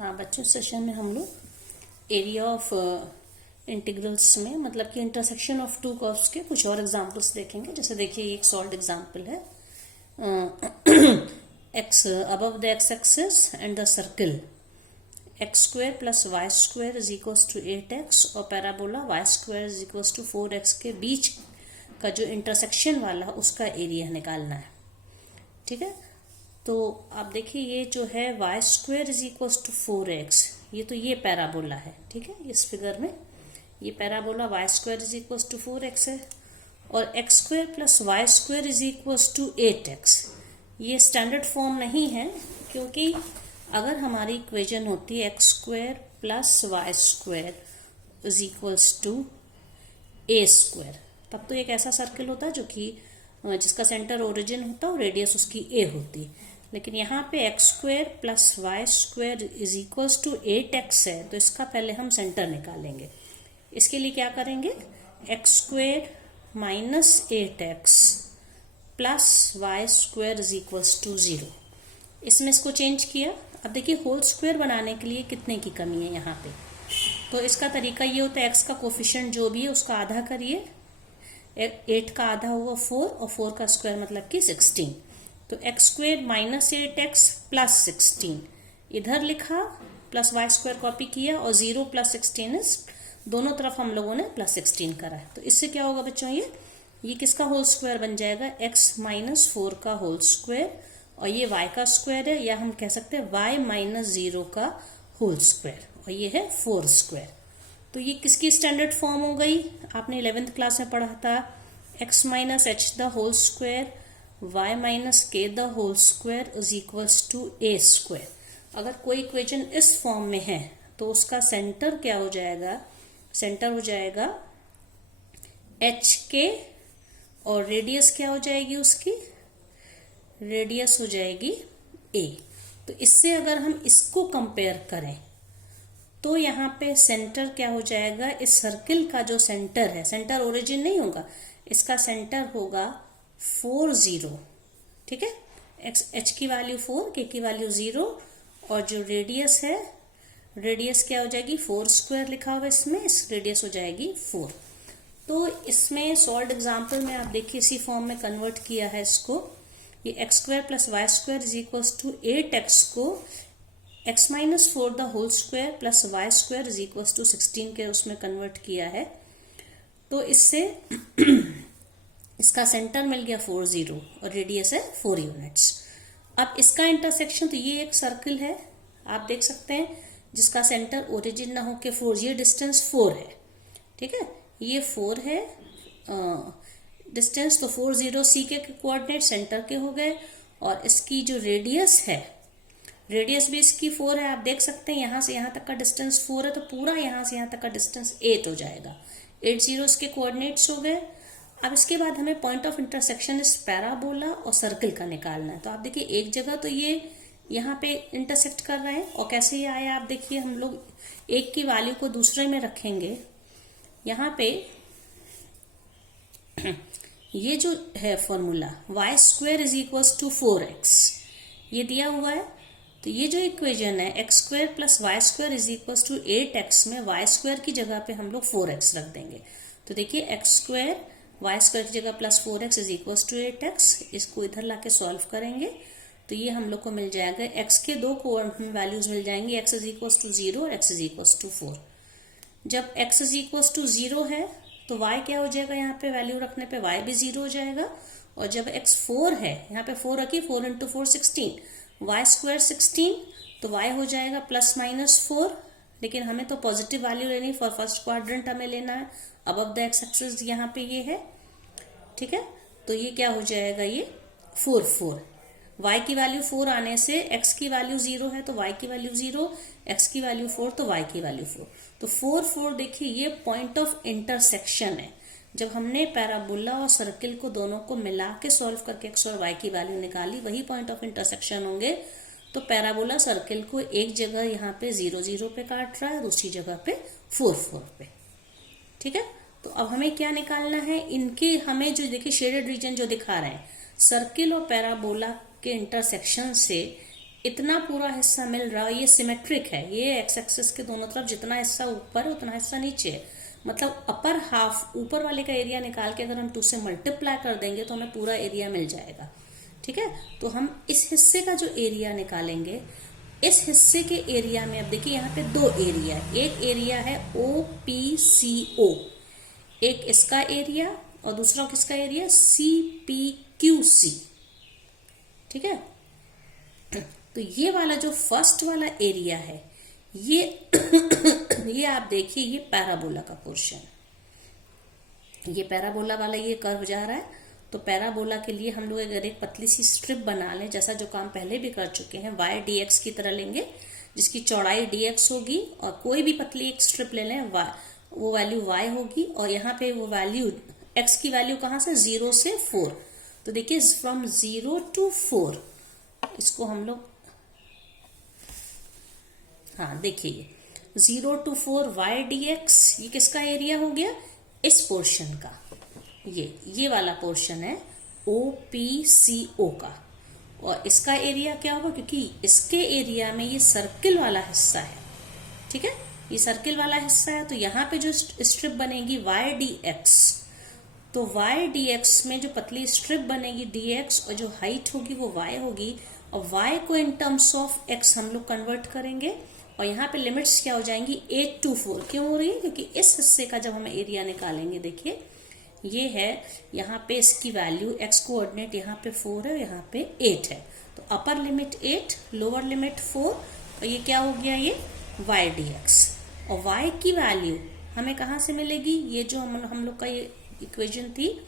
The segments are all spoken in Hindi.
हाँ बच्चों, सेशन में हम लोग एरिया ऑफ इंटीग्रल्स में मतलब कि इंटरसेक्शन ऑफ टू कर्व्स के कुछ और एग्जांपल्स देखेंगे। जैसे देखिए ये एक सॉल्व्ड एग्जांपल है। X above the x axis and the circle x square plus y square is equals to 8x और parabola y square is equals to 4x के बीच का जो इंटरसेक्शन वाला उसका एरिया निकालना है। ठीक है, तो आप देखिए ये जो है y square is equals to 4x, ये तो ये पैराबोला है। ठीक है, इस फिगर में ये parabola y square is equals to 4x है और x square plus y square is equals to 8x। ये स्टैंडर्ड फॉर्म नहीं है, क्योंकि अगर हमारी इक्वेशन होती है x square plus y square is equals to a square, तब तो एक ऐसा सर्किल होता है जो कि जिसका सेंटर ओरिजिन होता है और रेडियस उसकी ए होती। लेकिन यहाँ पे x square plus y square is equals to 8x है, तो इसका पहले हम सेंटर निकालेंगे। इसके लिए क्या करेंगे, x square minus 8x plus y square is equals to 0। इसमें इसको चेंज किया। अब देखिए होल स्क्वायर बनाने के लिए कितने की कमी है यहाँ पे, तो इसका तरीका ये होता है एक्स का कोफिशिएंट जो भी है उसका आधा करिए। 8 का आधा हुआ 4 और 4 का स्क्वायर मतलब कि 16। तो x square minus 8x plus 16 इधर लिखा, प्लस वाई स्क्वायर कॉपी किया और 0 प्लस 16 इज दोनों तरफ हम लोगों ने प्लस 16 करा है। तो इससे क्या होगा बच्चों, ये किसका होल स्क्वायर बन जाएगा, x माइनस 4 का होल स्क्वायर और ये y का स्क्वायर है, या हम कह सकते हैं y माइनस 0 का होल स्क्वायर और ये है 4 स्क्वायर। तो ये किसकी स्टैंडर्ड फॉर्म हो गई, आपने 11th क्लास में पढ़ा था, x minus h the whole square y minus k the whole square is equals to a square. अगर कोई इक्वेशन इस फॉर्म में है तो उसका सेंटर क्या हो जाएगा, सेंटर हो जाएगा एच के और रेडियस क्या हो जाएगी उसकी, रेडियस हो जाएगी ए। तो इससे अगर हम इसको कंपेयर करें तो यहाँ पे सेंटर क्या हो जाएगा, इस सर्किल का जो सेंटर है, सेंटर ओरिजिन नहीं होगा, इसका सेंटर होगा 4 0। ठीक है, एच की वैल्यू 4, के की वैल्यू 0 और जो रेडियस है, रेडियस क्या हो जाएगी 4 स्क्वायर लिखा हुआ इसमें, इस रेडियस हो जाएगी 4। तो इसमें सॉल्व्ड एग्जाम्पल में आप देखिए इसी फॉर्म में कन्वर्ट किया है इसको। ये x square plus y square is equals to 8x को x minus 4 the whole square plus y square is equals to 16 के उसमें कन्वर्ट किया है। तो इससे इसका सेंटर मिल गया 4 0 और रेडियस है 4 यूनिट्स। अब इसका इंटरसेक्शन, तो ये एक सर्किल है आप देख सकते हैं जिसका सेंटर ओरिजिन ना हो के 4, ये डिस्टेंस 4 है। ठीक है, ये 4 है डिस्टेंस, तो 4 0 सी के कोऑर्डिनेट सेंटर के हो गए और इसकी जो रेडियस है, रेडियस भी इसकी 4 है। आप देख सकते हैं यहाँ से यहाँ तक का डिस्टेंस 4 है, तो पूरा यहाँ से यहाँ तक का डिस्टेंस 8 हो जाएगा। 8 0 के कोऑर्डिनेट्स हो गए। अब इसके बाद हमें पॉइंट ऑफ इंटरसेक्शन इस पैराबोला और सर्किल का निकालना है। तो आप देखिए एक जगह तो ये यहाँ पे इंटरसेक्ट कर रहे हैं और कैसे ये आया, आप देखिए हम लोग एक की वैल्यू को दूसरे में रखेंगे। यहाँ पे ये जो है formula y square is equals to 4x ये दिया हुआ है, तो ये जो इक्वेशन है x square plus y square is equals to 8x में वाई स्क्वायर की जगह पे हम लोग 4x रख देंगे। तो देखिए एक्स स्क्वायर वाई स्क्वायर की जगह plus 4x is equals to 8x, इसको इधर लाके सॉल्व करेंगे तो ये हम लोग को मिल जाएगा, x के दो वैल्यूज मिल जाएंगी, x इज इक्वल्स टू 0 और x इज इक्वल्स टू 4। जब x इज इक्वल्स टू 0 है तो y क्या हो जाएगा, यहाँ पे वैल्यू रखने पे y भी 0 हो जाएगा। और जब x 4 है, यहाँ पे 4 रखी, 4 इंटू 4 16, वाई स्क्वायर 16, तो y हो जाएगा प्लस माइनस 4। लेकिन हमें तो पॉजिटिव वैल्यू लेनी, फॉर फर्स्ट क्वाड्रेंट हमें लेना है, अबव द एक्स एक्सिस यहाँ पे ये है। ठीक है, तो ये क्या हो जाएगा, ये 4 4, y की वैल्यू 4 आने से x की वैल्यू 0 है तो y की वैल्यू 0, x की वैल्यू 4 तो y की वैल्यू 4। तो 4 4 देखिए ये पॉइंट ऑफ इंटरसेक्शन है। जब हमने पैराबोला और सर्किल को दोनों को मिला के सॉल्व करके x और y की वैल्यू निकाली, वही पॉइंट ऑफ इंटरसेक्शन होंगे। तो पैराबोला सर्किल को एक जगह यहाँ पे 0 0 पे काट रहा है, दूसरी जगह पे 4 4 पे। ठीक है, तो अब हमें क्या निकालना है, इनके हमें जो देखिए शेडेड रीजन जो दिखा रहे हैं, सर्किल और पैराबोला के इंटरसेक्शन से इतना पूरा हिस्सा मिल रहा है, ये सिमेट्रिक है, ये एक्स एक्सिस के दोनों तरफ जितना हिस्सा ऊपर है उतना हिस्सा नीचे है, मतलब अपर हाफ ऊपर वाले का एरिया निकाल के अगर हम 2 से मल्टीप्लाई कर देंगे तो हमें पूरा एरिया मिल जाएगा। ठीक है, तो हम इस हिस्से का जो एरिया निकालेंगे, इस हिस्से के एरिया में अब देखिए यहाँ पे 2 एरिया है, एक एरिया है OPCO, एक इसका एरिया और दूसरा किसका एरिया CPQC। ठीक है, तो ये वाला जो फर्स्ट वाला एरिया है ये ये आप देखिए ये पैराबोला का पोर्शन, ये पैराबोला वाला ये कर्व जा रहा है, तो पैराबोला के लिए हम लोग अगर एक पतली सी स्ट्रिप बना लें, जैसा जो काम पहले भी कर चुके हैं, y dx की तरह लेंगे जिसकी चौड़ाई dx होगी और कोई भी पतली एक स्ट्रिप ले लें, वो वैल्यू y होगी और यहाँ पे वो वैल्यू x की वैल्यू कहाँ से 0 से 4, तो देखिए फ्रॉम 0 to 4 इसको हम लोग, हाँ देखिए 0 to 4 y dx, ये किसका एरिया हो गया, इस पोर्शन का, ये वाला पोर्शन है OPCO का, और इसका एरिया क्या होगा क्योंकि इसके एरिया में ये सर्किल वाला हिस्सा है। ठीक है, ये सर्किल वाला हिस्सा है, तो यहाँ पे जो स्ट्रिप बनेगी y dx, तो y dx में जो पतली स्ट्रिप बनेगी dx और जो हाइट होगी वो y होगी, और y को इन टर्म्स ऑफ x हम लोग कन्वर्ट करेंगे और यहाँ पे लिमिट्स क्या हो जाएंगी 8 to 4, क्यों हो रही है क्योंकि इस हिस्से का जब हम एरिया निकालेंगे, देखिए ये है यहाँ पे इसकी वैल्यू x कोऑर्डिनेट यहाँ पे 4 है और यहाँ पे 8 है, तो अपर लिमिट 8 लोअर लिमिट 4 और ये क्या हो गया ये y dx, और y की वैल्यू हमें कहाँ से मिलेगी, ये जो हम लोग का ये इक्वेशन थी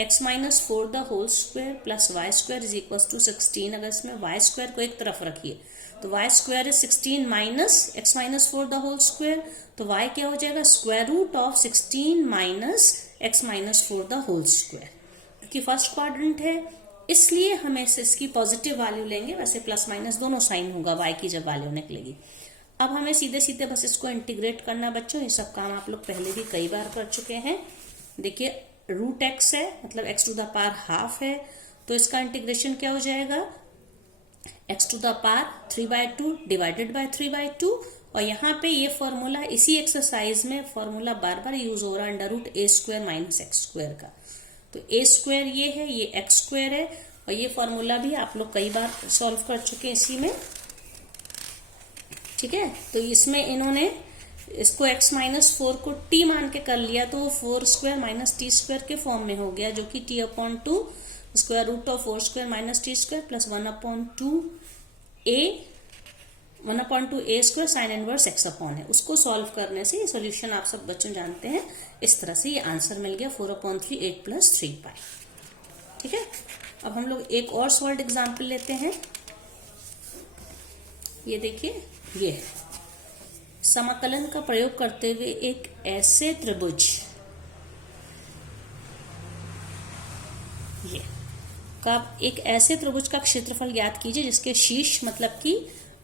x minus 4 the whole square plus y square is equal to 16, अगर इसमें वाई स्क्वायर को एक तरफ रखिए तो y square is 16 minus x minus 4 the whole square, तो y क्या हो जाएगा square root of 16 minus x minus 4 the whole square, क्योंकि फर्स्ट क्वाड्रेंट है इसलिए हमें इसकी पॉजिटिव वैल्यू लेंगे, वैसे प्लस माइनस दोनों साइन होगा y की जब वैल्यू निकलेगी। अब हमें सीधे सीधे बस इसको इंटीग्रेट करना बच्चों, ये सब काम आप लोग पहले भी कई बार कर चुके हैं। देखिए रूट x है मतलब x to the power half है, तो इसका इंटीग्रेशन क्या हो जाएगा x to the power 3/2 divided by 3/2, और यहाँ पे ये फॉर्मूला इसी एक्सरसाइज में फॉर्मूला बार बार यूज हो रहा है अंडर रूट ए स्क्वायर माइनस एक्स स्क्वायर का, तो ए स्क्वायर ये है, ये एक्स स्क्वायर है, और ये फॉर्मूला भी आप लोग कई बार सॉल्व कर चुके हैं इसी में। ठीक है, तो इसमें इन्होंने इसको x माइनस 4 को t मान के कर लिया, तो वो 4 स्क्वायर माइनस टी स्क्वायर के फॉर्म में हो गया, जो कि t/2 square root of 4 square minus t square plus 1/2 a square sine inverse x upon है। उसको सॉल्व करने से ये सोल्यूशन आप सब बच्चों जानते हैं, इस तरह से ये आंसर मिल गया 4/3 8 + 3 पाई। ठीक है, अब हम लोग एक और सॉल्व्ड एग्जाम्पल लेते हैं। ये देखिए, ये है समाकलन का प्रयोग करते हुए एक ऐसे त्रिभुज ये का एक ऐसे त्रिभुज का क्षेत्रफल ज्ञात कीजिए जिसके शीर्ष मतलब कि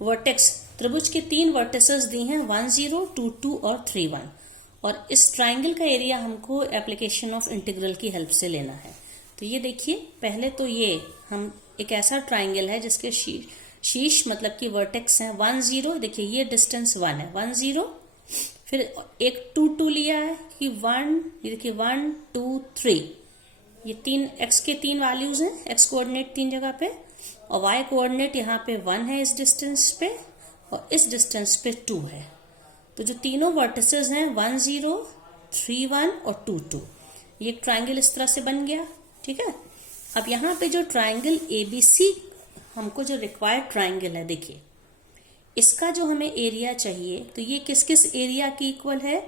वर्टेक्स, त्रिभुज के 3 वर्टेसेस दी हैं 1 0 2 2 और 3 1, और इस ट्राइंगल का एरिया हमको एप्लीकेशन ऑफ इंटीग्रल की हेल्प से लेना है। तो ये देखिए, पहले तो ये हम एक ऐसा ट्राइंगल है जिसके शीर्ष मतलब कि वर्टेक्स है 1 0, देखिए ये डिस्टेंस 1 है 1 0, फिर एक 2 2 लिया है कि 1, ये देखिए 1 2 3, ये 3 x के 3 वैल्यूज हैं, x कोऑर्डिनेट 3 जगह पे और y कोऑर्डिनेट यहाँ पे 1 है इस डिस्टेंस पे और इस डिस्टेंस पे 2 है। तो जो तीनों वर्टिसेस हैं 1 0 3 1 और 2 2, ये एक ट्राइंगल इस तरह से बन गया। ठीक है, अब यहाँ पे जो ट्राइंगल ABC हमको जो रिक्वायर्ड ट्राइंगल है, देखिए इसका जो हमें एरिया चाहिए, तो ये किस किस एरिया की इक्वल है,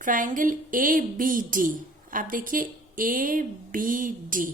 ट्राइंगल ABD। आप देखिए ABD,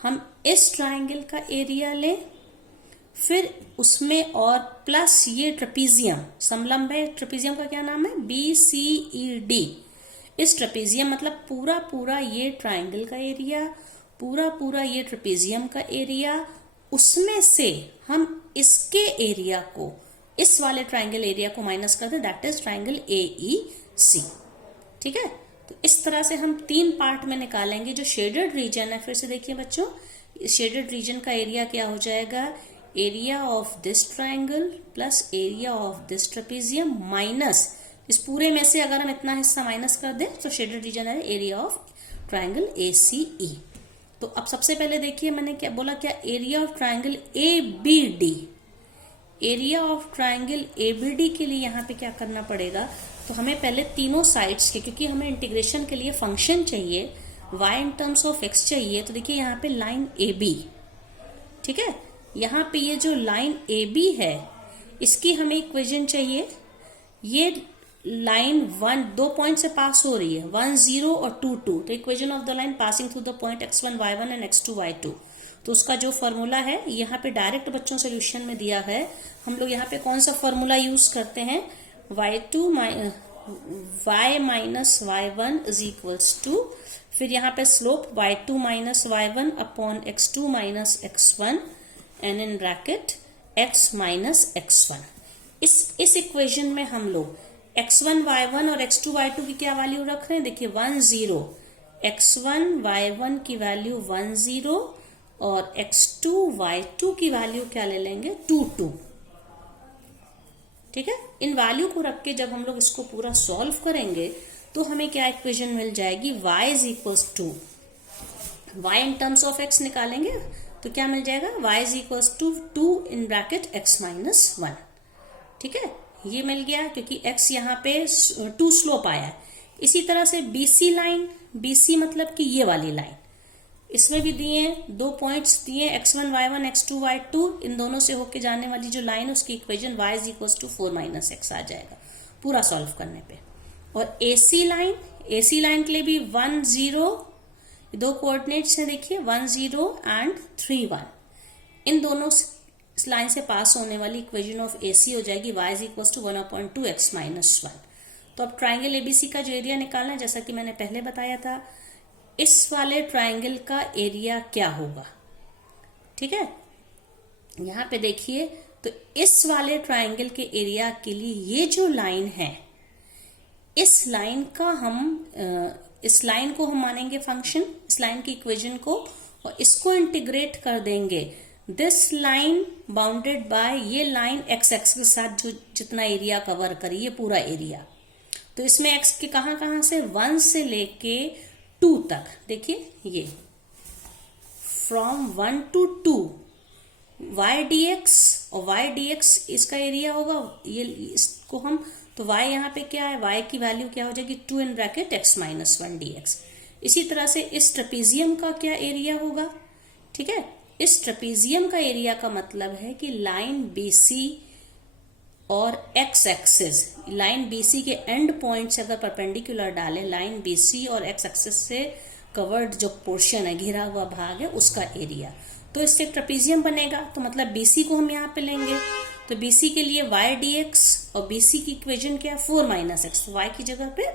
हम इस ट्राइंगल का एरिया लें, फिर उसमें और प्लस ये ट्रेपीजियम समलंब है, ट्रेपीजियम का क्या नाम है BCED, इस ट्रेपीजियम मतलब पूरा पूरा ये ट्राइंगल का एरिया, पूरा पूरा ये ट्रेपीजियम का एरिया, उसमें से हम इसके एरिया को, इस वाले ट्राइंगल एरिया को माइनस कर दें, दैट इज ट्राइंगल AEC। ठीक है, तो इस तरह से हम 3 पार्ट में निकालेंगे। जो शेडेड रीजन है, फिर से देखिए बच्चों, शेडेड रीजन का एरिया क्या हो जाएगा area of this triangle plus area of this trapezium minus, इस पूरे में से अगर हम इतना हिस्सा माइनस कर दें तो शेडेड रीजन है एरिया ऑफ ट्राइंगल ACE। तो अब सबसे पहले देखिए मैंने क्या बोला, क्या area of triangle ABD, area of triangle ABD के लिए यहाँ पे क्या करना पड़ेगा, तो हमें पहले तीनों साइड्स के, क्योंकि हमें इंटीग्रेशन के लिए फंक्शन चाहिए y in terms of x चाहिए, तो देखिए यहाँ पे लाइन AB, ठीक है, यहाँ पे ये जो लाइन AB है इसकी हमें इक्वेशन चाहिए। ये लाइन 2 पॉइंट से पास हो रही है, 1 0 और 2 2, तो equation of the line passing through the point x1 y1 and x2 y2, तो उसका जो फॉर्मूला है यहाँ पे डायरेक्ट बच्चों सोल्यूशन में दिया है। हम लोग यहाँ पे कौन सा फॉर्मूला यूज करते हैं, y minus y1 is equals to, फिर यहाँ पे slope y2 minus y1 upon x2 minus x1 and in bracket x minus x1। इस इक्वेशन में हम लोग x1 y1 और x2 y2 की क्या वैल्यू रख रहे हैं, देखिए 1 0, x1 y1 की वैल्यू 1 0 और x2 y2 की वैल्यू क्या ले लेंगे 2 2, ठीक है। इन वैल्यू को रख के जब हम लोग इसको पूरा सॉल्व करेंगे तो हमें क्या इक्वेशन मिल जाएगी, y is equals to, y in terms of x निकालेंगे तो क्या मिल जाएगा, y is equals to 2 in bracket x minus 1, ठीक है, ये मिल गया क्योंकि x यहाँ पे 2 स्लोप आया है। इसी तरह से BC लाइन, BC मतलब कि ये वाली लाइन, इसमें भी दिए 2 पॉइंट्स दिए x1 y1 x2 y2, इन दोनों से होके जाने वाली जो लाइन उसकी equation y is equals to 4 minus x आ जाएगा पूरा सॉल्व करने पे। और AC लाइन के लिए भी 1 0, 2 कोऑर्डिनेट्स हैं देखिए 1 0 एंड 3 1, इन दोनों इस लाइन से पास होने वाली इक्वेशन ऑफ AC हो जाएगी y is equals to 1/2 x minus 1। तो अब ट्राइंगल ABC का जो एरिया निकालना है, जैसा कि मैंने पहले बताया था, इस वाले ट्राइंगल का एरिया क्या होगा, ठीक है। यहाँ पे देखिए तो इस वाले ट्राइंगल के एरिया के लिए ये जो लाइन है, इस लाइन को हम मानेंगे फंक्शन, इस लाइन की इक्वेशन को, और इसको इंटीग्रेट कर देंगे दिस लाइन बाउंडेड बाय ये लाइन x एक्स के साथ जो जितना एरिया कवर करी ये पूरा एरिया। तो इसमें x के कहां से 1 से लेके 2 तक, देखिए ये फ्रॉम 1 to 2 y dx, और y dx इसका एरिया होगा, ये इसको हम, तो y यहाँ पे क्या है, y की वैल्यू क्या हो जाएगी 2 in bracket x minus 1 dx। इसी तरह से इस ट्रेपेजियम का क्या एरिया होगा, ठीक है, इस ट्रेपेजियम का एरिया का मतलब है कि लाइन BC और x एक्सिस, लाइन BC के एंड पॉइंट से अगर परपेंडिकुलर डालें, लाइन BC और x एक्सिस से कवर्ड जो पोर्शन है, घिरा हुआ भाग है, उसका एरिया, तो इससे ट्रेपेजियम बनेगा। तो मतलब BC को हम यहाँ पे लेंगे, तो BC के लिए y dx, और BC की इक्वेशन क्या है 4 माइनस x, y की जगह पे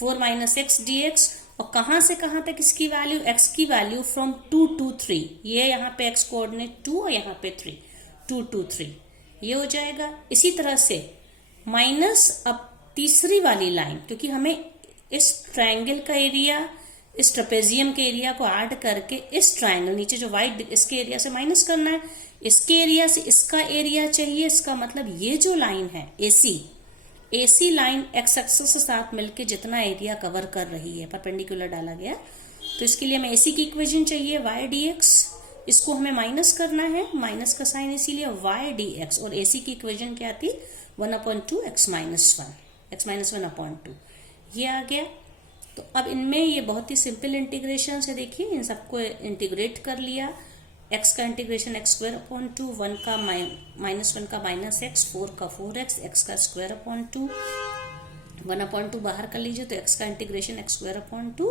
4 माइनस x dx, और कहां से कहां तक इसकी वैल्यू, x की वैल्यू फ्रॉम 2 to 3, ये यहाँ पे x कोऑर्डिनेट 2 और यहाँ पे 3, 2 to 3 ये हो जाएगा। इसी तरह से माइनस अब तीसरी वाली लाइन, क्योंकि हमें इस ट्राइंगल का एरिया इस ट्रेपेजियम के एरिया को ऐड करके इस ट्राइंगल नीचे जो वाइट इसके एरिया से माइनस करना है, इसके एरिया से इसका एरिया चाहिए। इसका मतलब ये जो लाइन है AC लाइन x एक्सिस के साथ मिलके जितना एरिया कवर कर रही है, परपेंडिकुलर डाला गया, तो इसके लिए हमें AC की इक्वेशन चाहिए y dx, इसको हमें माइनस करना है, माइनस का साइन इसीलिए y dx, और AC की इक्वेशन क्या थी 1/2 x माइनस 1/2, ये आ गया। तो अब इनमें ये बहुत ही सिंपल इंटीग्रेशन है, देखिए इन सबको इंटीग्रेट कर लिया, x का इंटीग्रेशन x²/2, 1 का -1 का -x, 4 का 4x, x का स्क्वायर/2, 1/2 बाहर कर लीजिए, तो x का इंटीग्रेशन x²/2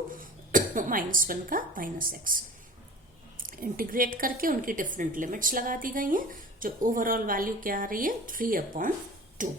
-1 का -x, इंटीग्रेट करके उनकी डिफरेंट लिमिट्स लगा दी गई हैं, जो ओवरऑल वैल्यू क्या आ रही है 3/2।